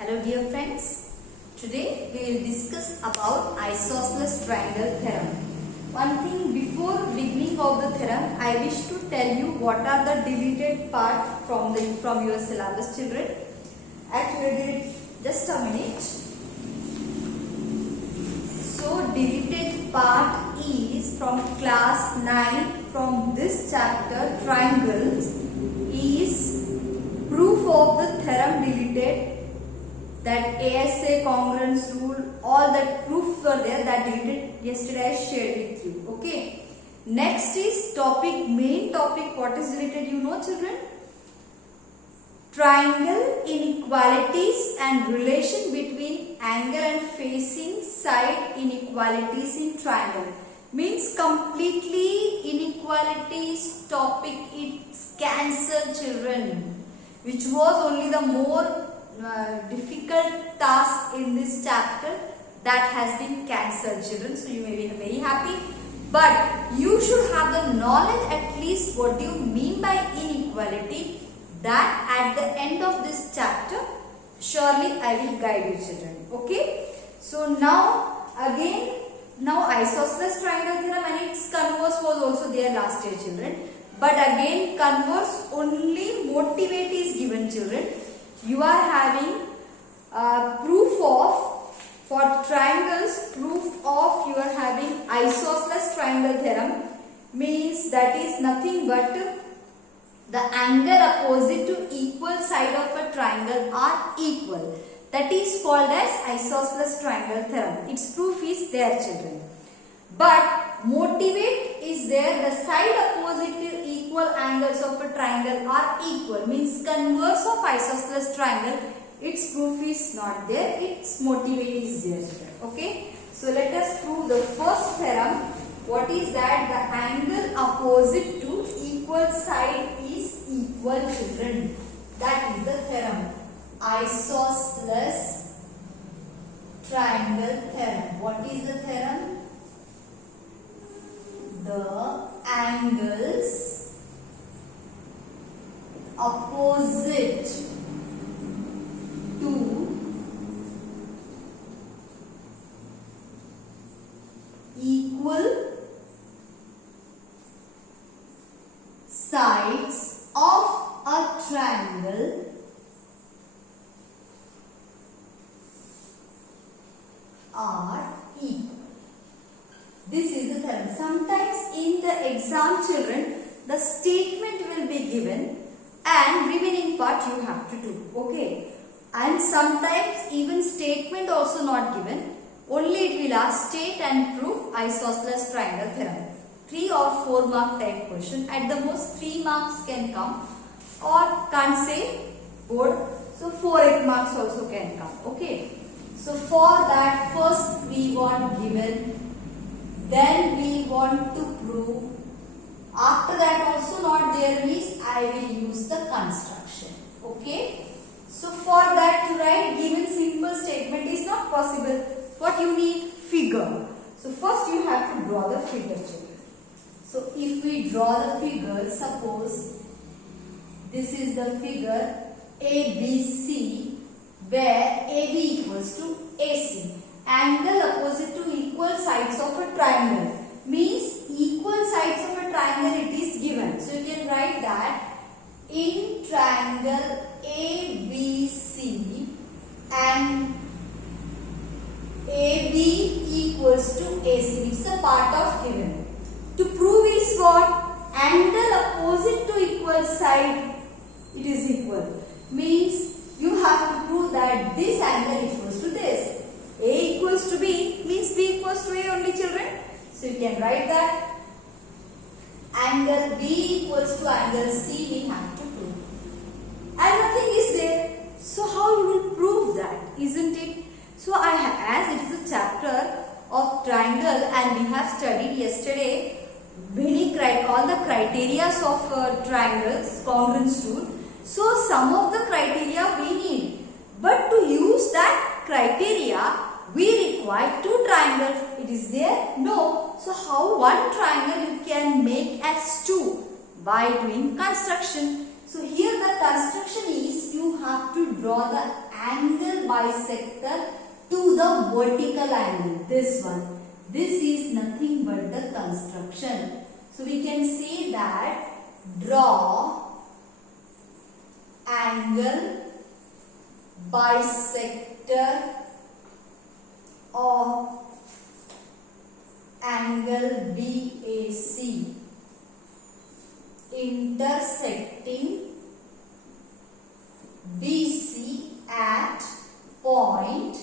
Hello dear friends, today we will discuss about isosceles triangle theorem. One thing before beginning of the theorem, I wish to tell you what are the deleted part from your syllabus, children. Actually, just a minute. So deleted part is from class 9 from this chapter triangles is proof of the theorem deleted, that ASA congruence rule, all that proofs were there that deleted yesterday I shared with you. Okay. Next is main topic. What is deleted, you know, children? Triangle inequalities and relation between angle and facing side inequalities in triangle. Means completely inequalities topic it's cancelled, children, which was only the more difficult task in this chapter, that has been cancelled, children. So you may be very happy, but you should have the knowledge at least what do you mean by inequality, that at the end of this chapter surely I will guide you, children. Okay. So now isosceles triangle theorem and its converse was also there last year, children, but again converse only motivate is given, children. You are having proof of, for triangles, proof of you are having isosceles triangle theorem, means that is nothing but the angle opposite to equal side of a triangle are equal. That is called as isosceles triangle theorem. Its proof is there, children. But motivate is there, the side opposite to equal angles of a triangle are equal, means converse of isosceles triangle, its proof is not there, its motivate is there. Okay. So let us prove the first theorem. What is that? The angle opposite to equal side is equal, children. That is the theorem. Isosceles triangle theorem. What is the theorem? The angles opposite to equal sides of a triangle are equal. This is the theorem. Sometimes in the exam, children, the statement will be given and remaining part you have to do. Okay. And sometimes even statement also not given. Only it will ask state and prove isosceles triangle theorem. 3 or 4 mark type question. At the most 3 marks can come, or can't say board. So 4-8 marks also can come. Okay. So for that, first we want given, then we want to prove. After that also not there means I will use the construction. Okay. So for that to write given simple statement is not possible. What you need? Figure. So first you have to draw the figure, children. So if we draw the figure, suppose this is the figure ABC, where AB equals to AC. Angle opposite to equal sides of a triangle, means equal sides of a triangle it is given. So you can write that in triangle ABC and AB equals to AC. It's a part of given. To prove is what? Angle opposite to equal side, it is equal. Means you have to prove that this angle equals to this. A equals to B means B equals to A only, children. So you can write that angle B equals to angle C we have to prove. And nothing is there. So how you will prove that, isn't it? So as it is a chapter of triangle and we have studied yesterday all the criteria of triangles, congruence rule. So some of the criteria we need. But to use that criteria, we require 2 triangles. It is there? No. So how one triangle you can make as 2? By doing construction. So here the construction is you have to draw the angle bisector to the vertical angle. This one. This is nothing but the construction. So we can say that draw angle bisector of angle BAC intersecting BC at point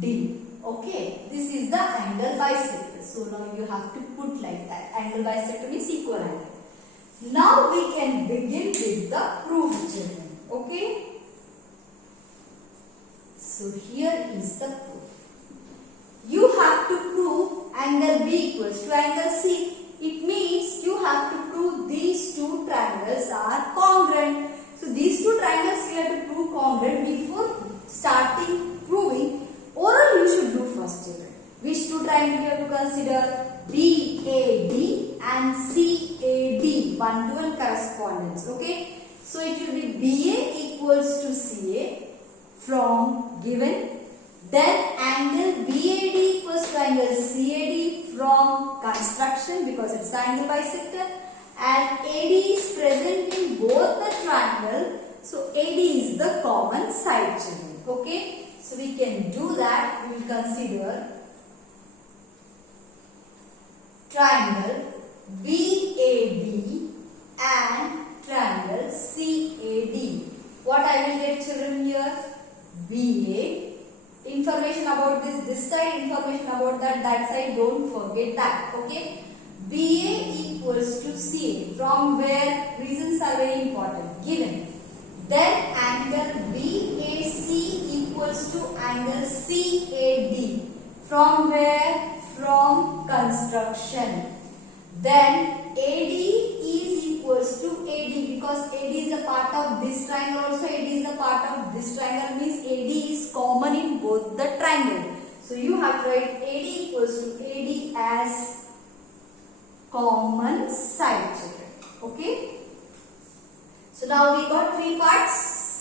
D. Okay, this is the angle bisector. So now you have to put like that. Angle bisector means equal angle. Now we can begin with the proof, children. Okay. So here is the proof. You have to prove angle B equals to angle C. It means you have to prove these two triangles are congruent. So these two triangles we have to prove congruent before starting proving. Oral you should do first, children. Which two triangles you have to consider? BAD and CAD. 1-to-1 correspondence. Okay. So it will be BA equals to CA from given. Then angle BAD equals to angle CAD from construction because it's the angle bisector. And AD is present in both the triangle. So AD is the common side, children. Okay. So we can do that. We will consider triangle BAD and triangle CAD. What I will get, children, here? BA. Information about this side, information about that side, don't forget that. Okay. BA equals to CA. From where? Reasons are very important. Given. Then angle BAC equals to angle CAD. From where? From construction. Then AD is equals to AD because AD is a part of this triangle also. AD is a part of this triangle means AD is common in both the triangle. So you have to write AD equals to AD as common side, children. Okay. So now we got three parts: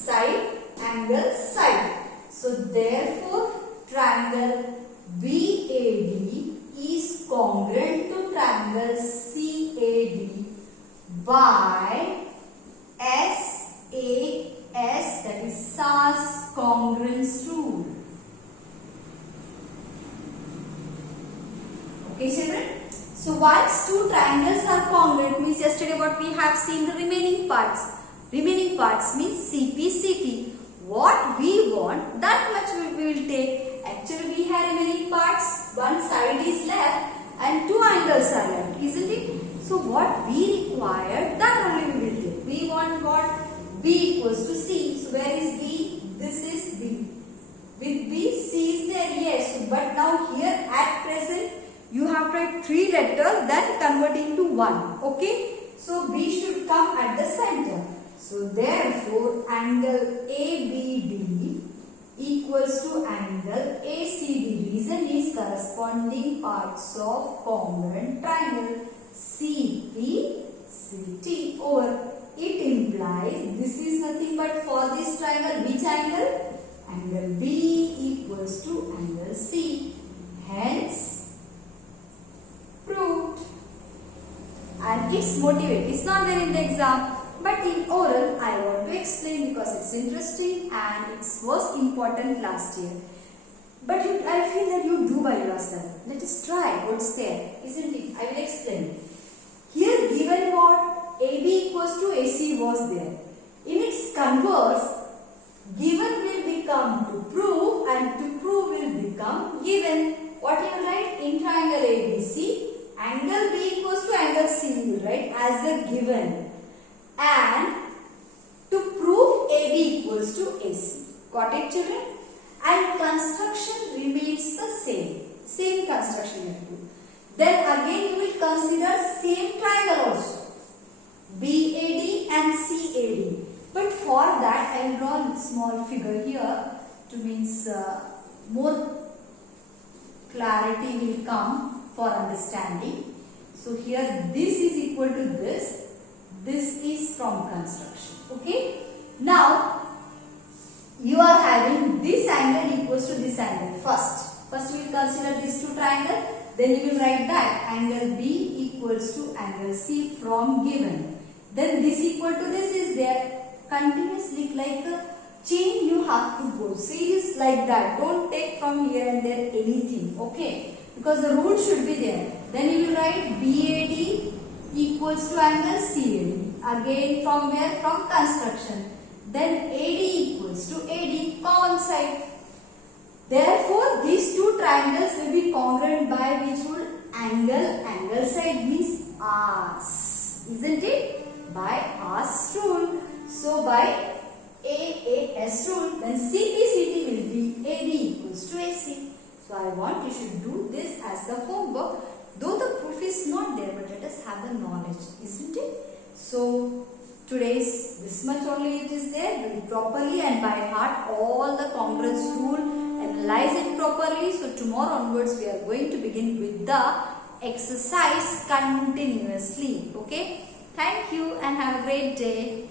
side, angle, side. So therefore triangle BAD is congruent to triangle CAD by SAS, that is SAS congruence rule. Okay, children. So once two triangles are congruent means yesterday what we have seen the remaining parts. Remaining parts means CP, CT. What we want, that much we will take. Actually we have remaining parts. One side is left and two angles are left, isn't it? So what we require, that only we will take. We want what? B equals to C. So where is B? This is B. With B, C is there, yes. But now here at present, you have to write three letters, then convert into one. Okay? So B should come at the center. So therefore, angle ABD equals to angle ACD. Reason is corresponding parts of congruent triangle CP, CT over. It implies this is nothing but for this triangle, which angle? Angle B equals to angle C. Hence, proved. And it's motivated. It's not there in the exam. But in oral, I want to explain because it's interesting and it was important last year. But I feel that you do by yourself. Let us try what's there, isn't it? I will explain. Here given what? AB equals to AC was there. In its converse, given will become to prove and to prove will become given. What you will write? In triangle ABC, angle B equals to angle C you will write as a given. And to prove AB equals to AC. Got it, children? And construction remains the same. Same construction you have to do. Then again you will consider same triangle also. BAD and CAD. But for that I will draw a small figure here to means more clarity will come for understanding. So here this is equal to this. This is from construction. Okay. Now you are having this angle equals to this angle. First you will consider these two triangles. Then you will write that angle B equals to angle C from given. Then this equal to this is there. Continuously like a chain you have to go. Series like that. Don't take from here and there anything. Okay. Because the rule should be there. Then you will write BAD equals to angle CAD. Again from where? From construction. Then AD equals to AD, common side. Therefore, these two triangles will be congruent by which rule? Angle side means AS. Isn't it? By AS rule. So, by AAS rule, then CPCT will be AD equals to AC. So, I want you should do this as the homework. Though the proof is not there, but let us have the knowledge. Isn't it? So, today's this much only it is there. Do it properly and by heart all the congruence rule. Analyze it properly. So tomorrow onwards we are going to begin with the exercise continuously. Okay. Thank you and have a great day.